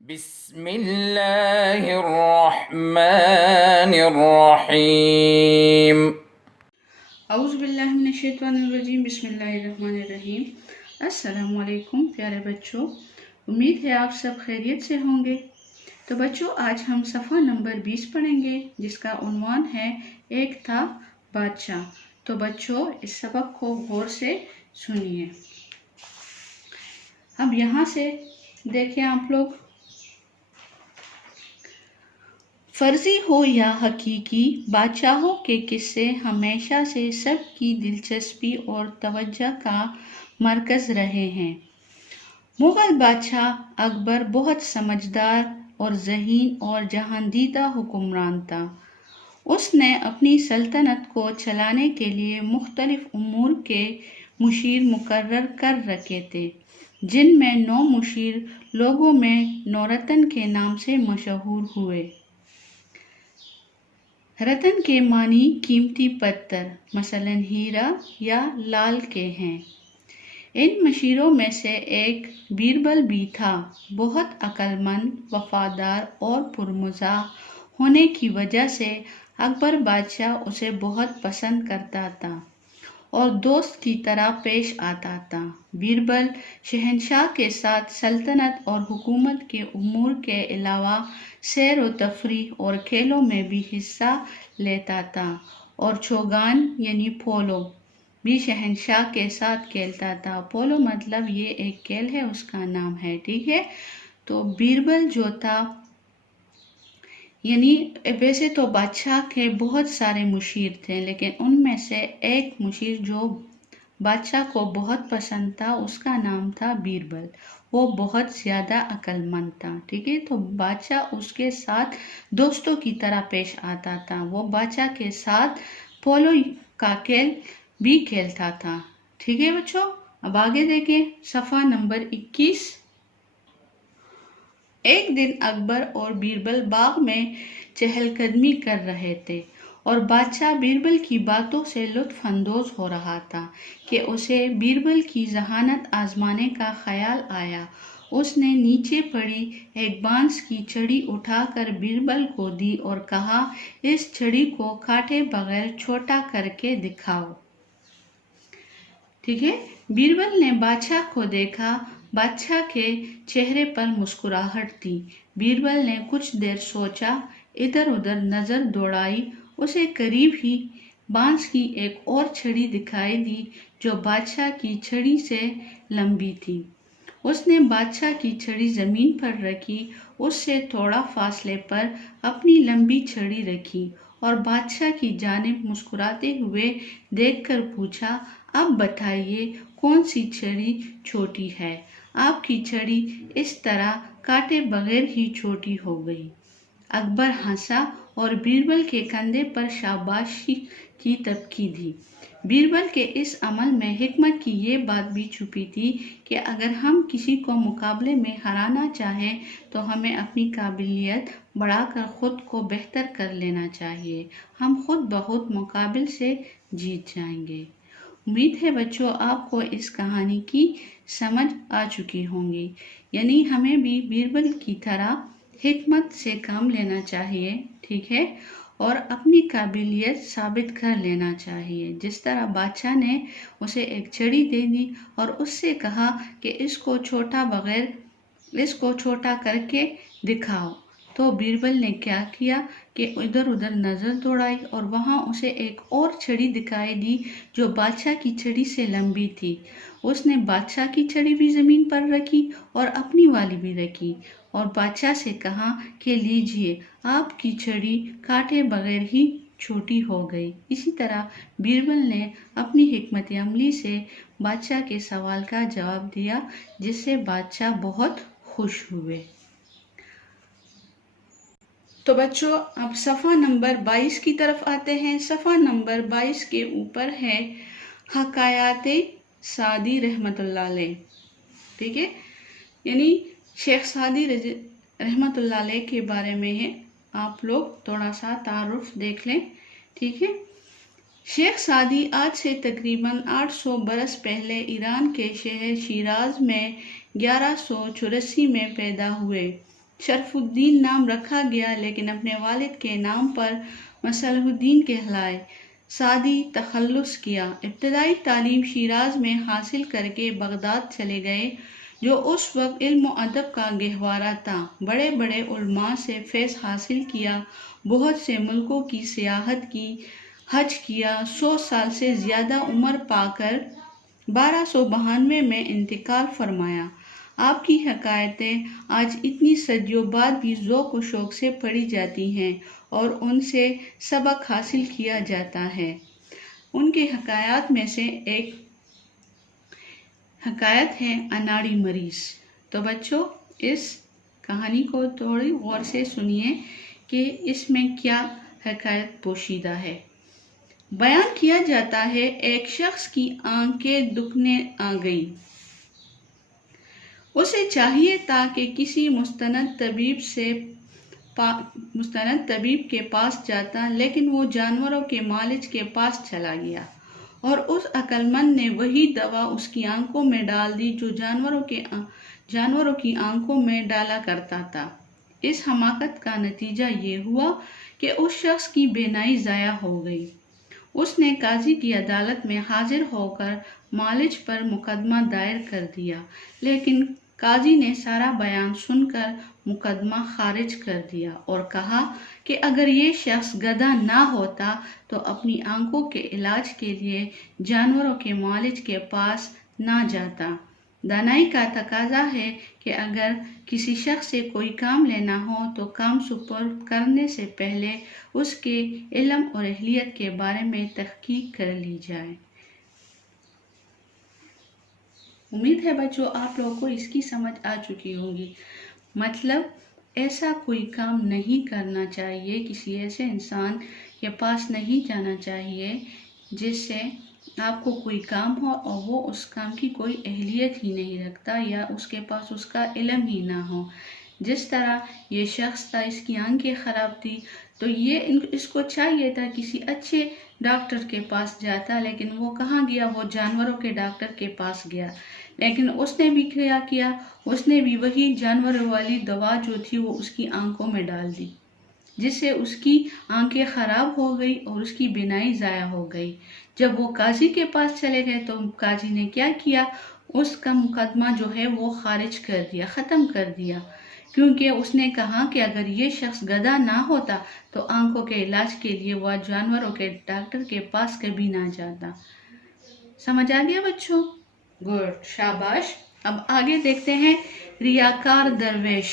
بسم اللہ الرحمن الرحیم۔ اعوذ باللہ من الشیطان الرجیم، بسم اللہ الرحمن الرحیم۔ السلام علیکم پیارے بچوں، امید ہے آپ سب خیریت سے ہوں گے۔ تو بچوں، آج ہم صفحہ نمبر 20 پڑھیں گے، جس کا عنوان ہے ایک تھا بادشاہ۔ تو بچوں، اس سبق کو غور سے سنیے۔ اب یہاں سے دیکھیں آپ لوگ، فرضی ہو یا حقیقی، بادشاہوں کے قصے ہمیشہ سے سب کی دلچسپی اور توجہ کا مرکز رہے ہیں۔ مغل بادشاہ اکبر بہت سمجھدار اور ذہین اور جہاندیدہ حکمران تھا۔ اس نے اپنی سلطنت کو چلانے کے لیے مختلف امور کے مشیر مقرر کر رکھے تھے، جن میں 9 مشیر لوگوں میں نورتن کے نام سے مشہور ہوئے۔ رتن کے معنی قیمتی پتھر، مثلا ہیرا یا لال کے ہیں۔ ان مشیروں میں سے ایک بیربل بھی تھا۔ بہت عقل مند، وفادار اور پرمزاح ہونے کی وجہ سے اکبر بادشاہ اسے بہت پسند کرتا تھا اور دوست کی طرح پیش آتا تھا۔ بیربل شہنشاہ کے ساتھ سلطنت اور حکومت کے امور کے علاوہ سیر و تفریح اور کھیلوں میں بھی حصہ لیتا تھا، اور چوگان یعنی پولو بھی شہنشاہ کے ساتھ کھیلتا تھا۔ پولو مطلب یہ ایک کھیل ہے، اس کا نام ہے، ٹھیک ہے۔ تو بیربل جو تھا، یعنی ویسے تو بادشاہ کے بہت سارے مشیر تھے، لیکن ان میں سے ایک مشیر جو بادشاہ کو بہت پسند تھا، اس کا نام تھا بیربل۔ وہ بہت زیادہ عقل مند تھا، ٹھیک ہے۔ تو بادشاہ اس کے ساتھ دوستوں کی طرح پیش آتا تھا۔ وہ بادشاہ کے ساتھ پولو کا کھیل بھی کھیلتا تھا، ٹھیک ہے بچوں۔ اب آگے دیکھیں صفحہ نمبر 21۔ ایک دن اکبر اور بیربل باغ میں چہل قدمی کر رہے تھے، اور بادشاہ بیربل کی باتوں سے لطف اندوز ہو رہا تھا کہ اسے بیربل کی ذہانت آزمانے کا خیال آیا۔ اس نے نیچے پڑی ایک بانس کی چھڑی اٹھا کر بیربل کو دی اور کہا، اس چھڑی کو کاٹے بغیر چھوٹا کر کے دکھاؤ۔ ٹھیک ہے۔ بیربل نے بادشاہ کو دیکھا۔ بادشاہ کے چہرے پر مسکراہٹ تھی۔ بیربل نے کچھ دیر سوچا، ادھر ادھر نظر دوڑائی۔ اسے قریب ہی بانس کی ایک اور چھڑی دکھائی دی جو بادشاہ کی چھڑی سے لمبی تھی۔ اس نے بادشاہ کی چھڑی زمین پر رکھی، اس سے تھوڑا فاصلے پر اپنی لمبی چھڑی رکھی اور بادشاہ کی جانب مسکراتے ہوئے دیکھ کر پوچھا، اب بتائیے کون سی چھڑی چھوٹی ہے؟ آپ کی چھڑی اس طرح کاٹے بغیر ہی چھوٹی ہو گئی۔ اکبر ہنسا اور بیربل کے کندھے پر شاباشی کی تبکی دی۔ بیربل کے اس عمل میں حکمت کی یہ بات بھی چھپی تھی کہ اگر ہم کسی کو مقابلے میں ہرانا چاہیں تو ہمیں اپنی قابلیت بڑھا کر خود کو بہتر کر لینا چاہیے۔ ہم خود بخود مقابل سے جیت جائیں گے۔ امید ہے بچوں آپ کو اس کہانی کی سمجھ آ چکی ہوں گی۔ یعنی ہمیں بھی بیربل کی طرح حکمت سے کام لینا چاہیے، ٹھیک ہے، اور اپنی قابلیت ثابت کر لینا چاہیے۔ جس طرح بادشاہ نے اسے ایک چھڑی دے دی اور اس سے کہا کہ اس کو چھوٹا کر کے دکھاؤ، تو بیربل نے کیا کیا کہ ادھر ادھر نظر دوڑائی اور وہاں اسے ایک اور چھڑی دکھائی دی جو بادشاہ کی چھڑی سے لمبی تھی۔ اس نے بادشاہ کی چھڑی بھی زمین پر رکھی اور اپنی والی بھی رکھی اور بادشاہ سے کہا کہ لیجئے، آپ کی چھڑی کاٹے بغیر ہی چھوٹی ہو گئی۔ اسی طرح بیربل نے اپنی حکمت عملی سے بادشاہ کے سوال کا جواب دیا، جس سے بادشاہ بہت خوش ہوئے۔ تو بچوں، اب صفحہ نمبر 22 کی طرف آتے ہیں۔ صفحہ نمبر 22 کے اوپر ہے حکایات سعدی رحمۃ اللہ علیہ، ٹھیک ہے، یعنی شیخ سعدی رحمۃ اللہ علیہ کے بارے میں ہے۔ آپ لوگ تھوڑا سا تعارف دیکھ لیں، ٹھیک ہے۔ شیخ سعدی آج سے تقریباً 800 برس پہلے ایران کے شہر شیراز میں 1184 میں پیدا ہوئے۔ شرف الدین نام رکھا گیا لیکن اپنے والد کے نام پر مصلح الدین کہلائے۔ سعدی تخلص کیا۔ ابتدائی تعلیم شیراز میں حاصل کر کے بغداد چلے گئے جو اس وقت علم و ادب کا گہوارہ تھا۔ بڑے بڑے علماء سے فیض حاصل کیا، بہت سے ملکوں کی سیاحت کی، حج کیا۔ 100 سال سے زیادہ عمر پا کر 1292 میں انتقال فرمایا۔ آپ کی حکایتیں آج اتنی صدیوں بعد بھی ذوق و شوق سے پڑھی جاتی ہیں اور ان سے سبق حاصل کیا جاتا ہے۔ ان کی حکایات میں سے ایک حکایت ہے اناڑی مریض۔ تو بچوں اس کہانی کو تھوڑی غور سے سنیے کہ اس میں کیا حکایت پوشیدہ ہے۔ بیان کیا جاتا ہے ایک شخص کی آنکھیں دکھنے آ گئی۔ اسے چاہیے تھا کہ کسی مستند طبیب کے پاس جاتا، لیکن وہ جانوروں کے معالج کے پاس چلا گیا اور اس عقل مند نے وہی دوا اس کی آنکھوں میں ڈال دی جو جانوروں کی آنکھوں میں ڈالا کرتا تھا۔ اس حماقت کا نتیجہ یہ ہوا کہ اس شخص کی بینائی ضائع ہو گئی۔ اس نے قاضی کی عدالت میں حاضر ہو کر معالج پر مقدمہ دائر کر دیا، لیکن قاضی نے سارا بیان سن کر مقدمہ خارج کر دیا اور کہا کہ اگر یہ شخص گدھا نہ ہوتا تو اپنی آنکھوں کے علاج کے لیے جانوروں کے معالج کے پاس نہ جاتا۔ دانائی کا تقاضا ہے کہ اگر کسی شخص سے کوئی کام لینا ہو تو کام سپرد کرنے سے پہلے اس کے علم اور اہلیت کے بارے میں تحقیق کر لی جائے۔ امید ہے بچوں آپ لوگوں کو اس کی سمجھ آ چکی ہوگی۔ مطلب ایسا کوئی کام نہیں کرنا چاہیے، کسی ایسے انسان کے پاس نہیں جانا چاہیے جس سے آپ کو کوئی کام ہو اور وہ اس کام کی کوئی اہلیت ہی نہیں رکھتا یا اس کے پاس اس کا علم ہی نہ ہو۔ جس طرح یہ شخص تھا، اس کی آنکھیں خراب تھی تو اس کو چاہیے تھا کسی اچھے ڈاکٹر کے پاس جاتا، لیکن وہ کہاں گیا؟ وہ جانوروں کے ڈاکٹر کے پاس گیا۔ لیکن اس نے بھی کیا؟ اس نے بھی وہی جانوروں والی دوا جو تھی وہ اس کی آنکھوں میں ڈال دی، جس سے اس کی آنکھیں خراب ہو گئی اور اس کی بینائی ضائع ہو گئی۔ جب وہ قاضی کے پاس چلے گئے تو قاضی نے کیا کیا؟ اس کا مقدمہ جو ہے وہ خارج کر دیا، ختم کر دیا، کیونکہ اس نے کہا کہ اگر یہ شخص گدھا نہ ہوتا تو آنکھوں کے علاج کے لیے وہ جانوروں کے ڈاکٹر کے پاس کبھی نہ جاتا۔ سمجھ آ گیا بچوں؟ گڈ، شاباش۔ اب آگے دیکھتے ہیں ریاکار درویش۔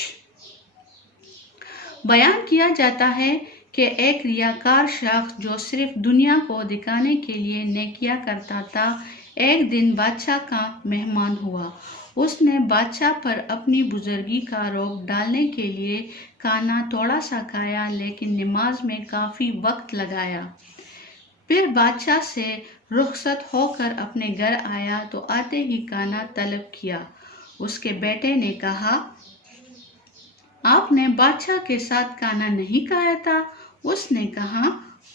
بیان کیا جاتا ہے کہ ایک ریاکار شخص جو صرف دنیا کو دکھانے کے لیے نیکیاں کرتا تھا، ایک دن بادشاہ کا مہمان ہوا۔ اس نے بادشاہ پر اپنی بزرگی کا روب ڈالنے کے لیے کھانا تھوڑا سا کھایا، لیکن نماز میں کافی وقت لگایا۔ پھر بادشاہ سے رخصت ہو کر اپنے گھر آیا تو آتے ہی کھانا طلب کیا۔ اس کے بیٹے نے کہا، آپ نے بادشاہ کے ساتھ کھانا نہیں کھایا تھا؟ اس نے کہا،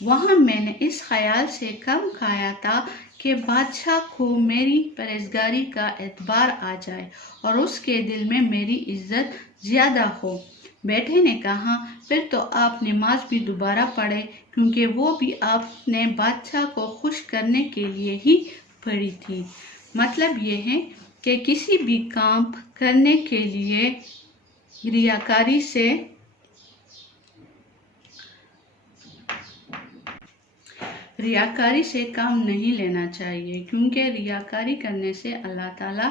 وہاں میں نے اس خیال سے کم کھایا تھا کہ بادشاہ کو میری پرہیزگاری کا اعتبار آ جائے اور اس کے دل میں میری عزت زیادہ ہو۔ بیٹے نے کہا، پھر تو آپ نماز بھی دوبارہ پڑھیں، کیونکہ وہ بھی آپ نے بادشاہ کو خوش کرنے کے لیے ہی پڑھی تھی۔ مطلب یہ ہے کہ کسی بھی کام کرنے کے لیے ریاکاری سے کام نہیں لینا چاہیے، کیونکہ ریاکاری کرنے سے اللہ تعالیٰ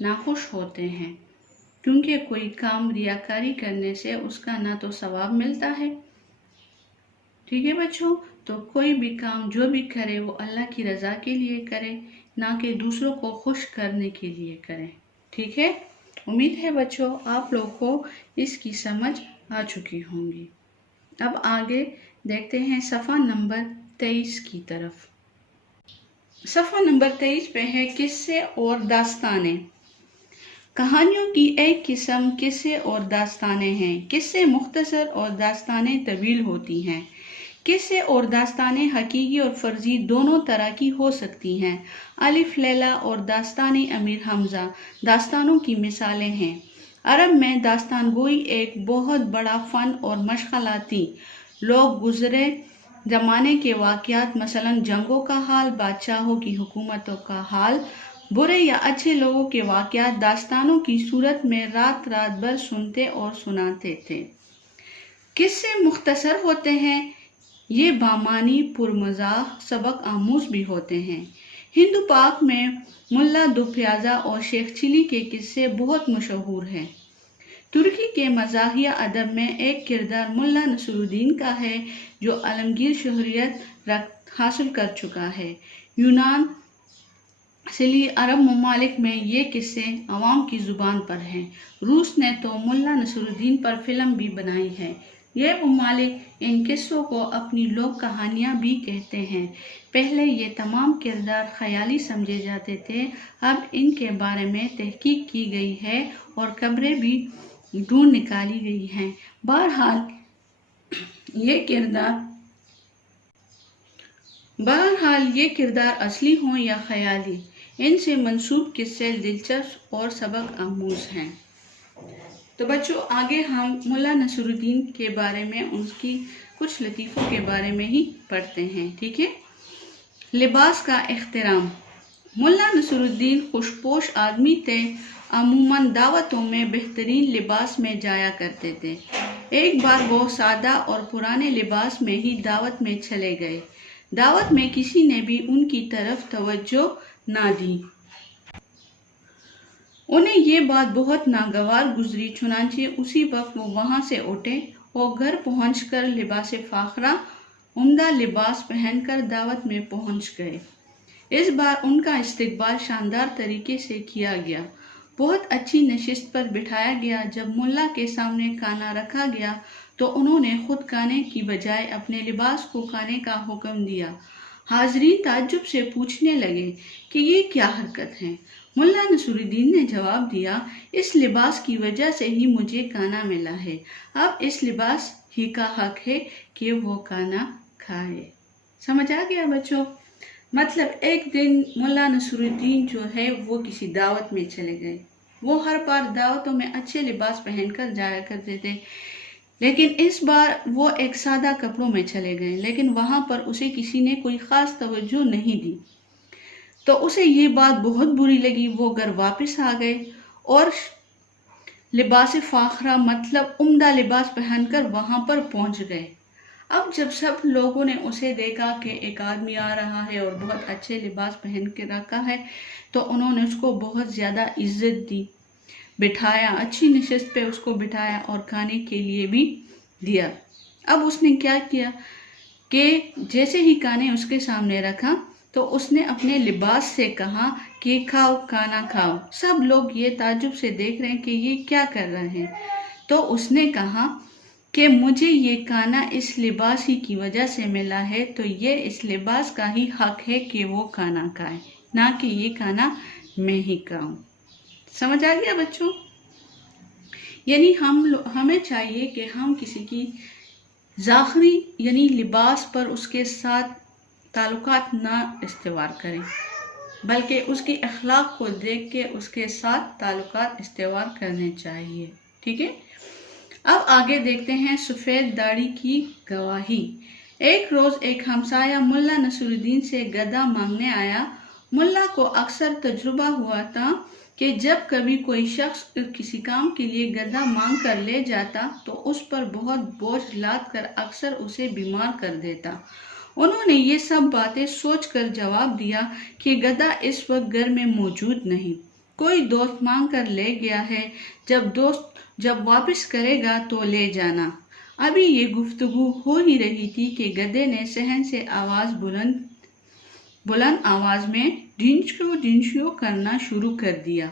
ناخوش ہوتے ہیں۔ کیونکہ کوئی کام ریاکاری کرنے سے اس کا نہ تو ثواب ملتا ہے، ٹھیک ہے بچوں؟ تو کوئی بھی کام جو بھی کرے وہ اللہ کی رضا کے لیے کرے، نہ کہ دوسروں کو خوش کرنے کے لیے کرے، ٹھیک ہے؟ امید ہے بچوں آپ لوگوں کو اس کی سمجھ آ چکی ہوں گی۔ اب آگے دیکھتے ہیں صفحہ نمبر 23 کی طرف۔ صفحہ نمبر 23 پہ ہے قصے اور داستانیں۔ کہانیوں کی ایک قسم قصے اور داستانیں ہیں۔ قصے مختصر اور داستانیں طویل ہوتی ہیں۔ قصے اور داستانیں حقیقی اور فرضی دونوں طرح کی ہو سکتی ہیں۔ الف لیلا اور داستان امیر حمزہ داستانوں کی مثالیں ہیں۔ عرب میں داستان گوئی ایک بہت بڑا فن اور مشغلہ تھی۔ لوگ گزرے زمانے کے واقعات، مثلا جنگوں کا حال، بادشاہوں کی حکومتوں کا حال، برے یا اچھے لوگوں کے واقعات داستانوں کی صورت میں رات رات بھر سنتے اور سناتے تھے۔ قصے مختصر ہوتے ہیں، یہ بامعنی، پرمزاح، سبق آموز بھی ہوتے ہیں۔ ہندو پاک میں ملا دو پیازا اور شیخ چلی کے قصے بہت مشہور ہیں۔ ترکی کے مزاحیہ ادب میں ایک کردار ملا نصر الدین کا ہے جو عالمگیر شہرت حاصل کر چکا ہے۔ یونان، صلی عرب ممالک میں یہ قصے عوام کی زبان پر ہیں۔ روس نے تو ملا نصر الدین پر فلم بھی بنائی ہے۔ یہ ممالک ان قصوں کو اپنی لوک کہانیاں بھی کہتے ہیں۔ پہلے یہ تمام کردار خیالی سمجھے جاتے تھے، اب ان کے بارے میں تحقیق کی گئی ہے اور قبریں بھی ڈھونڈ نکالی گئی ہیں۔ بہرحال یہ کردار اصلی ہوں یا خیالی، ان سے منسوب قصے دلچسپ اور سبق آموز ہیں۔ تو بچوں، آگے ہم ملا نصر الدین کے بارے میں، ان کی کچھ لطیفوں کے بارے میں ہی پڑھتے ہیں، ٹھیک ہے؟ لباس کا احترام۔ ملا نصر الدین خوش پوش آدمی تھے، عموماً دعوتوں میں بہترین لباس میں جایا کرتے تھے۔ ایک بار وہ سادہ اور پرانے لباس میں ہی دعوت میں چلے گئے۔ دعوت میں کسی نے بھی ان کی طرف توجہ نہ دی۔ انہیں یہ بات بہت ناگوار گزری، چنانچہ اسی وقت وہ وہاں سے اٹھے اور گھر پہنچ کر لباس فاخرہ، عمدہ لباس پہن کر دعوت میں پہنچ گئے۔ اس بار ان کا استقبال شاندار طریقے سے کیا گیا، بہت اچھی نشست پر بٹھایا گیا۔ جب ملا کے سامنے کھانا رکھا گیا تو انہوں نے خود کھانے کی بجائے اپنے لباس کو کھانے کا حکم دیا۔ حاضرین تعجب سے پوچھنے لگے کہ یہ کیا حرکت ہے؟ ملا نصر الدین نے جواب دیا، اس لباس کی وجہ سے ہی مجھے کھانا ملا ہے، اب اس لباس ہی کا حق ہے کہ وہ کھانا کھائے۔ سمجھ آ گیا بچوں؟ مطلب ایک دن ملا نصر الدین جو ہے وہ کسی دعوت میں چلے گئے۔ وہ ہر بار دعوتوں میں اچھے لباس پہن کر جایا کرتے تھے، لیکن اس بار وہ ایک سادہ کپڑوں میں چلے گئے، لیکن وہاں پر اسے کسی نے کوئی خاص توجہ نہیں دی، تو اسے یہ بات بہت بری لگی۔ وہ گھر واپس آ گئے اور لباس فاخرہ مطلب عمدہ لباس پہن کر وہاں پر پہنچ گئے۔ اب جب سب لوگوں نے اسے دیکھا کہ ایک آدمی آ رہا ہے اور بہت اچھے لباس پہن کے رکھا ہے، تو انہوں نے اس کو بہت زیادہ عزت دی، بٹھایا، اچھی نشست پہ اس کو بٹھایا اور کھانے کے لیے بھی دیا۔ اب اس نے کیا کیا کہ جیسے ہی کھانے اس کے سامنے رکھا تو اس نے اپنے لباس سے کہا کہ کھاؤ، کھانا کھاؤ۔ سب لوگ یہ تعجب سے دیکھ رہے ہیں کہ یہ کیا کر رہے ہیں، تو اس نے کہا کہ مجھے یہ کھانا اس لباس ہی کی وجہ سے ملا ہے، تو یہ اس لباس کا ہی حق ہے کہ وہ کھانا کھائے، نہ کہ یہ کھانا میں ہی کھاؤں۔ سمجھ آ گیا بچوں؟ یعنی ہمیں چاہیے کہ ہم کسی کی ظاہری یعنی لباس پر اس کے ساتھ تعلقات نہ استوار کریں، بلکہ اس کی اخلاق کو دیکھ کے اس کے ساتھ تعلقات استوار کرنے چاہیے، ٹھیک ہے؟ اب آگے دیکھتے ہیں سفید داڑھی کی گواہی۔ ایک روز ایک ہمسایہ ملا نصر الدین سے گدھا مانگنے آیا۔ ملا کو اکثر تجربہ ہوا تھا کہ جب کبھی کوئی شخص کسی کام کے لیے گدھا مانگ کر لے جاتا تو اس پر بہت بوجھ لاد کر اکثر اسے بیمار کر دیتا۔ انہوں نے یہ سب باتیں سوچ کر جواب دیا کہ گدھا اس وقت گھر میں موجود نہیں، کوئی دوست مانگ کر لے گیا ہے، جب واپس کرے گا تو لے جانا۔ ابھی یہ گفتگو ہو ہی رہی تھی کہ گدھے نے صحن سے بلند آواز میں ڈینچیو کرنا شروع کر دیا۔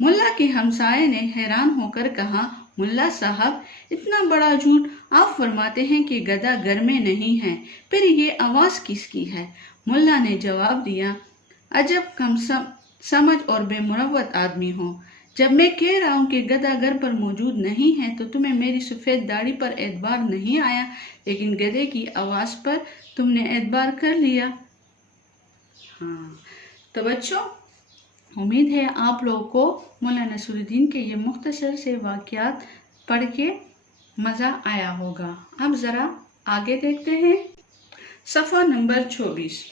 ملا کے ہمسائے نے حیران ہو کر کہا، ملا صاحب، اتنا بڑا جھوٹ! آپ فرماتے ہیں کہ گدھا گھر میں نہیں ہے، پھر یہ آواز کس کی ہے؟ ملا نے جواب دیا، عجب کم سمجھ اور بے مروت آدمی ہو، جب میں کہہ رہا ہوں کہ گدھا گھر پر موجود نہیں ہے تو تمہیں میری سفید داڑھی پر اعتبار نہیں آیا، لیکن گدھے کی آواز پر تم نے اعتبار کر لیا۔ ہاں تو بچوں، امید ہے آپ لوگوں کو مولانا نصر الدین کے یہ مختصر سے واقعات پڑھ کے مزہ آیا ہوگا۔ اب ذرا آگے دیکھتے ہیں۔ صفحہ نمبر 24،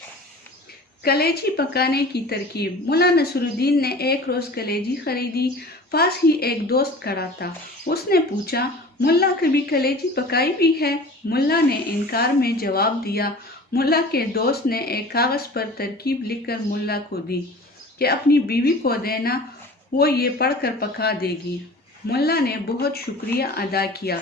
کلیجی پکانے کی ترکیب۔ مولانا نصر الدین نے ایک روز کلیجی خریدی۔ پاس ہی ایک دوست کھڑا تھا۔ اس نے پوچھا، ملا کبھی کلیجی پکائی بھی ہے؟ ملا نے انکار میں جواب دیا۔ ملا کے دوست نے ایک کاغذ پر ترکیب لکھ کر ملا کو دی کہ اپنی بیوی کو دینا، وہ یہ پڑھ کر پکا دے گی۔ ملا نے بہت شکریہ ادا کیا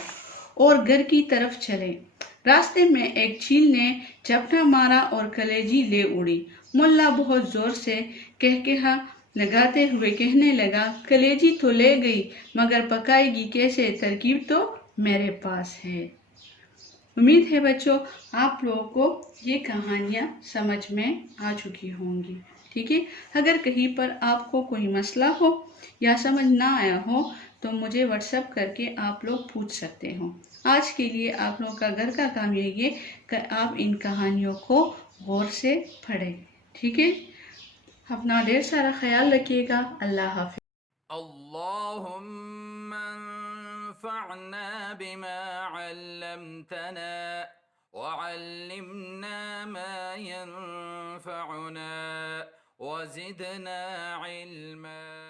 اور گھر کی طرف چلے۔ راستے میں ایک چیل نے چپٹا مارا اور کلیجی لے اڑی۔ ملا بہت زور سے کہکہا لگاتے ہوئے کہنے لگا، کلیجی تو لے گئی مگر پکائے گی کیسے؟ ترکیب تو میرے پاس ہے۔ امید ہے بچوں آپ لوگوں کو یہ کہانیاں سمجھ میں آ چکی ہوں گی، ٹھیک ہے؟ اگر کہیں پر آپ کو کوئی مسئلہ ہو یا سمجھ نہ آیا ہو تو مجھے واٹس ایپ کر کے آپ لوگ پوچھ سکتے ہو۔ آج کے لیے آپ لوگوں کا گھر کا کام یہ ہے کہ آپ ان کہانیوں کو غور سے پڑھیں، ٹھیک ہے؟ اپنا ڈھیر سارا خیال رکھیے گا۔ اللہ حافظ۔ اللهم انفعنا بما علمتنا وعلمنا ما ينفعنا وزدنا علما